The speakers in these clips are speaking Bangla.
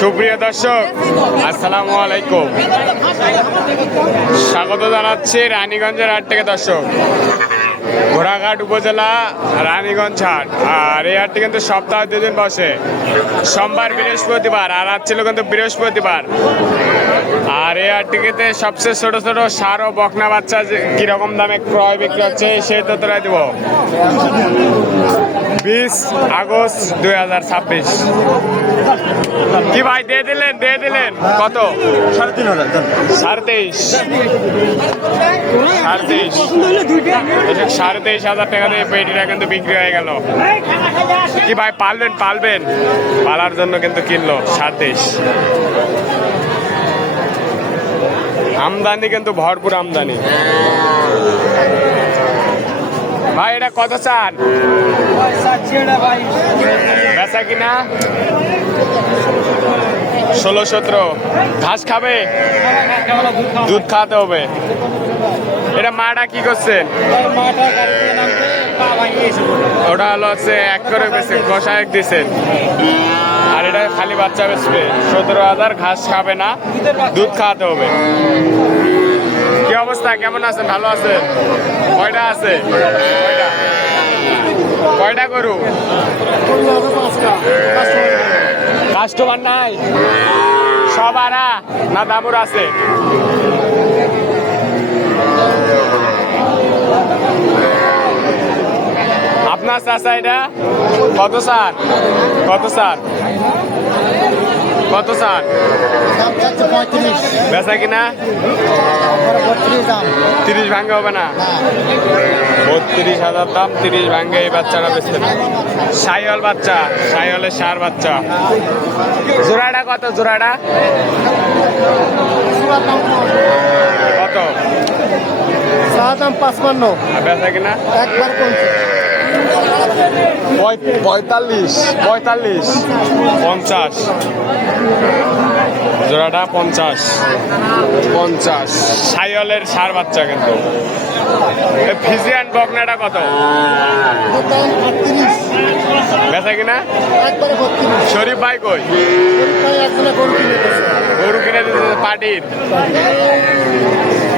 সুপ্রিয় দর্শক, আসসালামু আলাইকুম। স্বাগত জানাচ্ছি রানীগঞ্জের হাট থেকে। দর্শক, ঘোড়াঘাট উপজেলা রানীগঞ্জ হাট। আর এই হাটটি কিন্তু সপ্তাহে 2 দিন বসে, সোমবার বৃহস্পতিবার। আর আজ ছিল কিন্তু বৃহস্পতিবার। আর এই হাটটিতে সবচেয়ে ছোট ছোট ষাঁড় ও বকনা বাচ্চা কিরকম দামে ক্রয় বিক্রি হচ্ছে সেই তথ্যটা দেব। 20 আগস্ট 2026। কি ভাই দিয়ে দিলেন কত? 23,500। 23,500 টাকা দিয়ে পেটিটা কিন্তু বিক্রি হয়ে গেল। কি ভাই পালবেন পালার জন্য কিন্তু কিনলো 27। আমদানি কিন্তু ভরপুর আমদানি। ভাই এটা কত চান? বেচা কিনা 16-17। ঘাস খাবে, দুধ খাওয়াতে হবে। এটা মাটা কি করছেন? ওটা হলো হচ্ছে 1 করে বেশি কষায় দিচ্ছেন। আর এটা খালি বাচ্চা বেচবে। 17,000। ঘাস খাবে না, দুধ খাওয়াতে হবে। কি অবস্থা, কেমন আছেন? ভালো আছেন? কয়টা আছে? কয়টা গরু? কাস্টমার নাই? সব আরা না দামুর আছে? আপনার চাচা এটা কত স্যার? বেচা কিনা 30 ভাঙ্গে হবে না? 32,000 দাম। 30 ভাঙ্গে এই বাচ্চাটা বেচতে না। সাইওয়াল বাচ্চা, সাইওয়ালের ষাঁড় বাচ্চা। জোড়াটা কত? জোড়াটা কত? দাম 55। বেচা কিনা একবার 45। 50 জোড়াটা 50। সাইওয়ালের ষাঁড় বাচ্চা কিন্তু। ফিজিয়ান বকনাটা কত? বেচা কিনা শরীফ ভাই কই? গরু কিনে দিতে পাটির।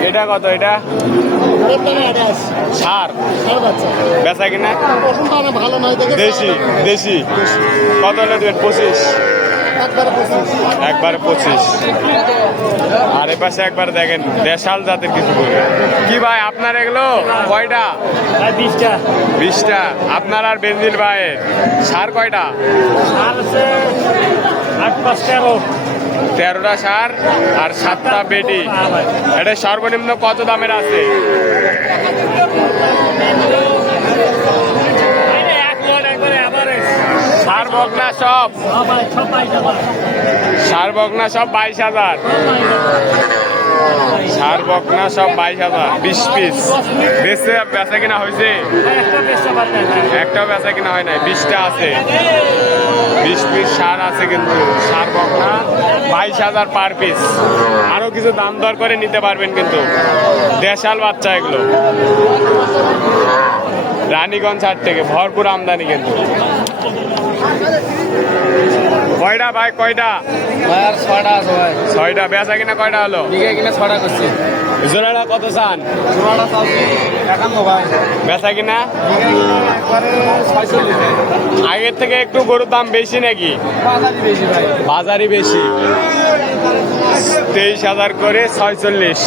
এটা কত? এটা ষাঁড়। বেচা কিনা দেশি কত হলে দেবেন? 25। একবারে 25। আর এ পাশে একবার দেখেন দেশাল জাতের কিছু গরু। কি ভাই আপনার এগুলো কয়টা? 20টা। আপনার আর বেঞ্জিল ভাইয়ের ষাঁড় কয়টা? 13টা ষাঁড় আর 7টা বেটি। এটা সর্বনিম্ন কত দামের আছে? ষাঁড় বকনা সব 22,000। ষাঁড় বকনা সব 22,000। 20 পিস বেচা কিনা হয়েছে? একটাও বেচা কিনা হয় নাই। 20টা আছে। 20 পিস ষাঁড় আছে কিন্তু। ষাঁড় বকনা 22,000 পার পিস। আরো কিছু দাম দর করে নিতে পারবেন কিন্তু। দেশাল বাচ্চা এগুলো। রানীগঞ্জ হাট থেকে ভরপুর আমদানি কিন্তু। কয়টা ভাই? কয়টা? 6টা। বেচা কিনা কয়টা হলো? জোড়াটা কত চান? বেচা কিনা আগের থেকে একটু গরুর দাম বেশি নাকি? বাজারই বেশি। 23,000 করে 46।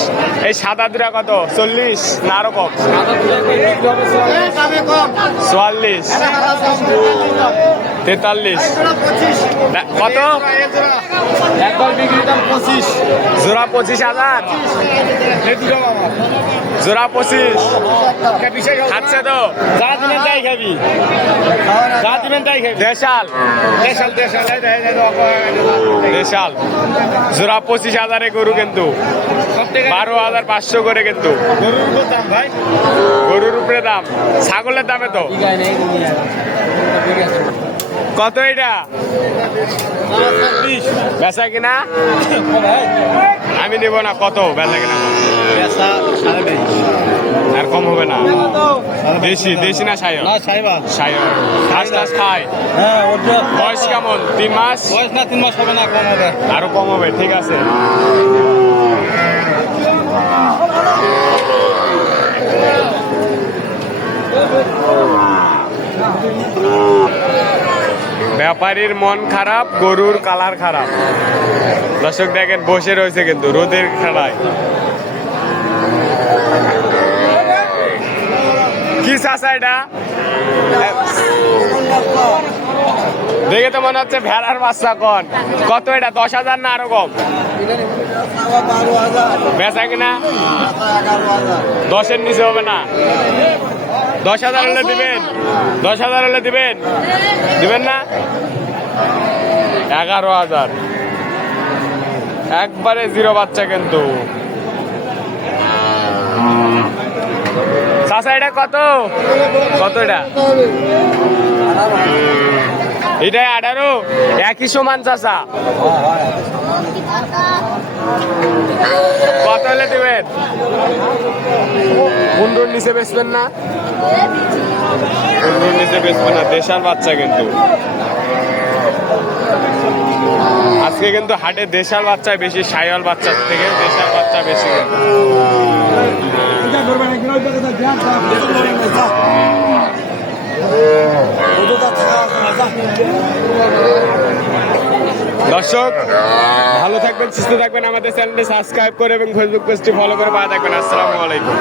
এই সাদা দুরা কত? 40 না আরো কম? 44, 43। কত? জোড়া 25,000। জোড়া 25। খাচ্ছে তো? দেশাল জোড়া 25,000 গরু কিন্তু। 12,500 করে কিন্তু গরুর উপরে দাম। ছাগলের দামে তো কত? এটা বেচা কিনা আমি নেব না। কত বেচা কিনা? আর কম হবে না? দেশি না সাইওয়াল? ঘাস টাস খায়? হ্যাঁ বয়স কেমন? 3 মাস? বয়স না 3 মাস হবে না, কম হবে। আরো কম হবে, ঠিক আছে। ব্যাপারীর মন খারাপ, গরুর কালার খারাপ। দর্শক দেখেন বসে রয়েছে কিন্তু রোদের খেলায়। কি চাচা এটা? দেখে তো মনে হচ্ছে ভেড়ার বাচ্চা। কত এটা? 10,000 না আরো কম? বেচা কিনা 10-এর নিচে হবে না? 10,000 হলে দিবেন? 10,000 হলে দিবেন? দিবেন না? 11,000 একবারে জিরো বাচ্চা কিন্তু। চাচা এটা কত? কত এটা? এটা 18? একই সমান চাচা। কত হলে দিবেন? 15-র নিচে বেচবেন না? 15-র নিচে বেচবেন না। দেশাল বাচ্চা কিন্তু। আজকে কিন্তু হাটে দেশাল বাচ্চা বেশি, সাইওয়াল বাচ্চার থেকে দেশাল বাচ্চা বেশি কিন্তু। দর্শক ভালো থাকবেন, সুস্থ থাকবেন, আমাদের চ্যানেলটি সাবস্ক্রাইব করে এবং ফেসবুক পেজটি ফলো করে পাওয়া থাকবেন। আসসালামু আলাইকুম।